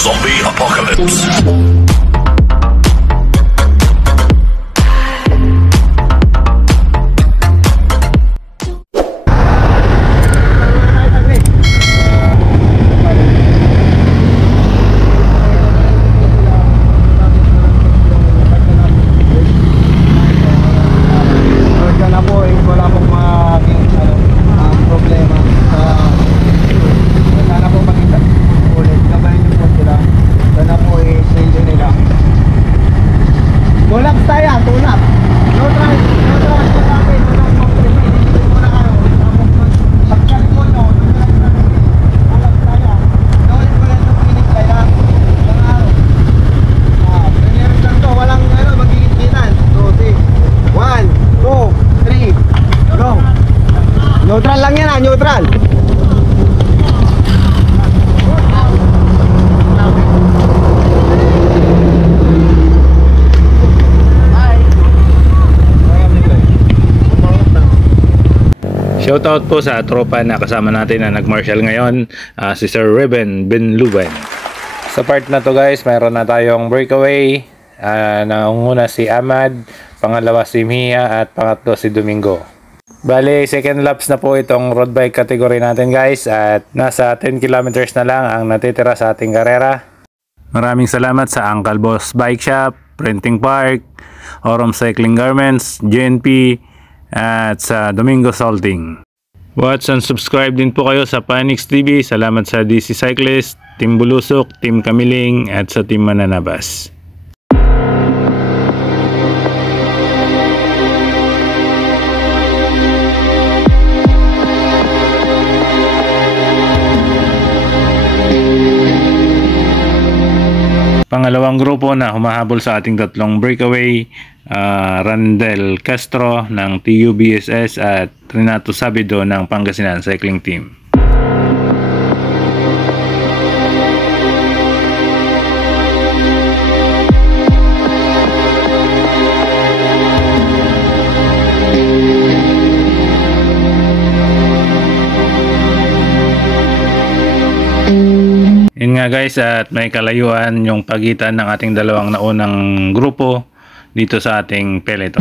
Zombie Apocalypse. Neutral lang yan ha, neutral. Shoutout po sa tropa na kasama natin na nag-marshal ngayon, si Sir Ruben Benluben. Sa part na to guys, mayroon na tayong breakaway. Naunguna si Ahmad, pangalawa si Mia, at pangatlo si Domingo. Bale, second laps na po itong road bike category natin guys, at nasa 10 kilometers na lang ang natitira sa ating karera. Maraming salamat sa Uncle Boss Bike Shop, Printing Park, Orom Cycling Garments, GNP, at sa Domingo Salting. Watch and subscribe din po kayo sa Panix TV. Salamat sa DC Cyclist, Team Bulusok, Team Kamiling, at sa Team Mananabas. Pangalawang grupo na humahabol sa ating tatlong breakaway, Randel Castro ng TUBSS at Renato Sabido ng Pangasinan Cycling Team. Yun nga guys, at may kalayuan yung pagitan ng ating dalawang naunang grupo dito sa ating peloton.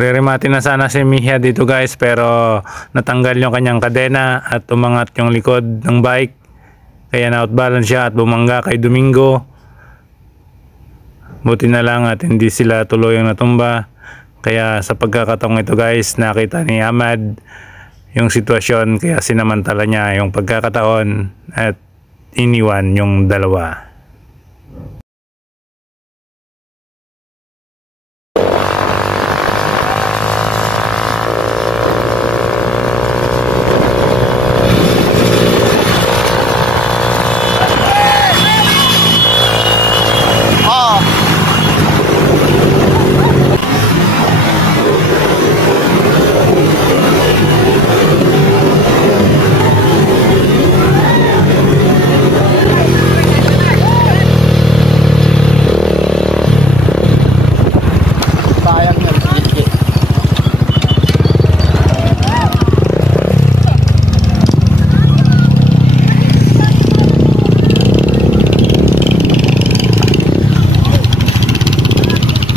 Re-remati na sana si Mia dito guys, pero natanggal yung kanyang kadena at umangat yung likod ng bike. Kaya na-outbalance siya at bumangga kay Domingo. Buti na lang at hindi sila tuluyang natumba. Kaya sa pagkakataong ito guys, nakita ni Ahmad yung sitwasyon, kaya sinamantala niya yung pagkakataon at iniwan yung dalawa.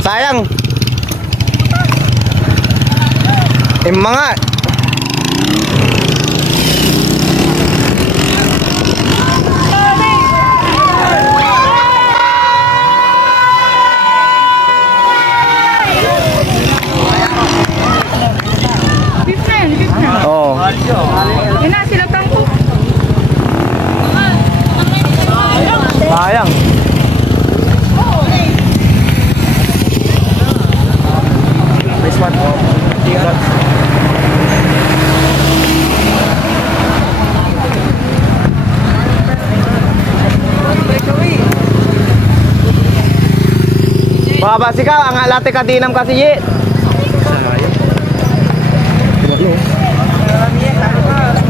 Sayang. Mga oh. Ina, sila tangko. Sayang. This one. Baba sikaw, ang alate katinam kasi ye.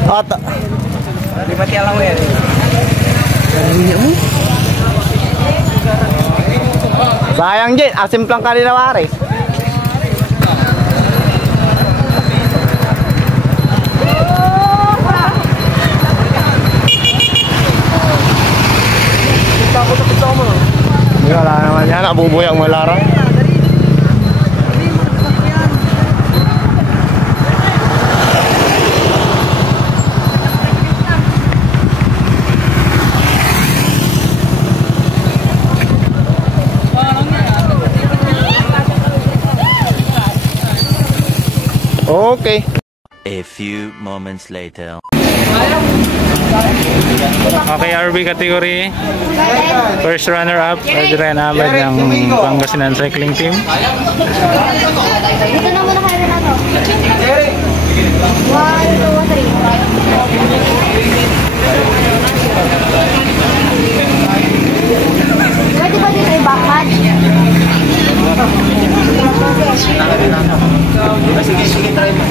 Oto. Di pati alam mo yan. Sayang Jin, asim lang kanina waris. Wala naman yan, abuboy ang malarang. Okay. A few moments later. Okay, RB category. First runner-up, Adrian Ahmad ng Pangasinan Cycling Team. Dito na muna kayo na to. 1, 2, 3. Pwede ba dito yung backpatch? Sige, try mo.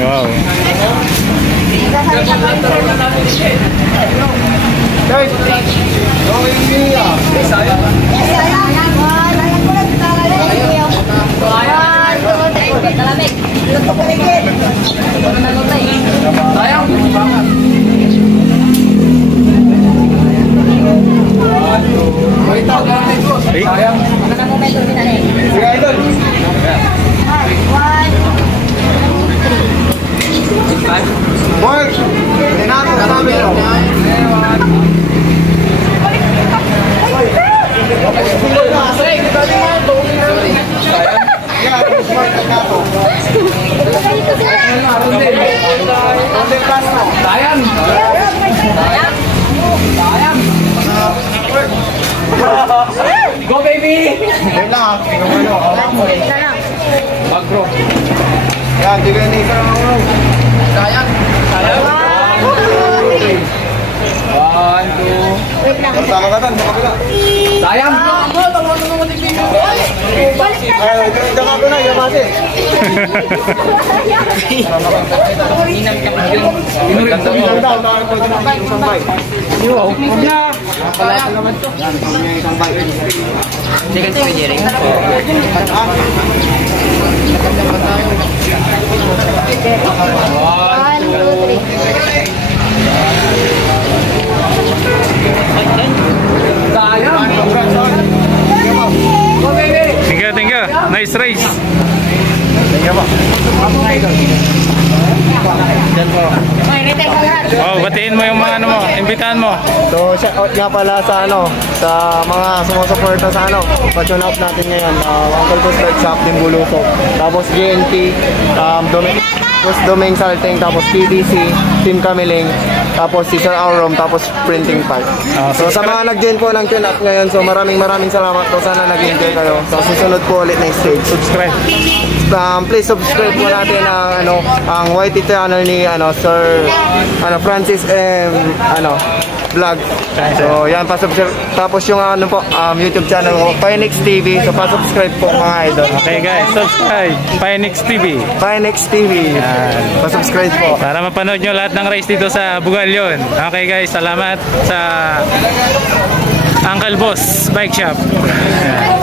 Wow. Go baby! Wait lang ha. Mag-bro. Yan, di ka nisa lang ako. Sayang. Sayang. 1, 2. Sama ka tan, sama ka na. Sayang. Ay, ito ka ko na, yamase. Inang ka yun. Inang daw, dahil pwede na ang isang bike. Iwaw. Sayang. Yan, isang bike. Sige, sige, Jerry. 1, 2, 3. Thank you. Nice race. Sige po. Oh, batiin mo yung mga ano mo, imbitahan mo. So, shout out nga pala sa sa mga sumusuporta sa passion out natin ngayon. Uncle Boss Bike Shop din Bulusok. Tapos GNT, Domain Salting, tapos PDC, Team Kamiling, tapos si Sir Aurom, tapos Printing Part. So sa mga nag-join po ng tune up ngayon, so maraming salamat po. Sana nag-enjoy kayo. So susunod po ulit next stage. Subscribe. Please subscribe po natin ang YT channel ni Sir Francis vlog. So yan, pa-subscribe. Tapos yung YouTube channel ko, Pinex TV. So pa-subscribe po mga idol. Okay guys, subscribe Pinex TV. Pinex TV. Pa-subscribe po. Para mapanood nyo lahat ng race dito sa Bugalyon. Okay guys, salamat sa Uncle Boss Bike Shop. Yan.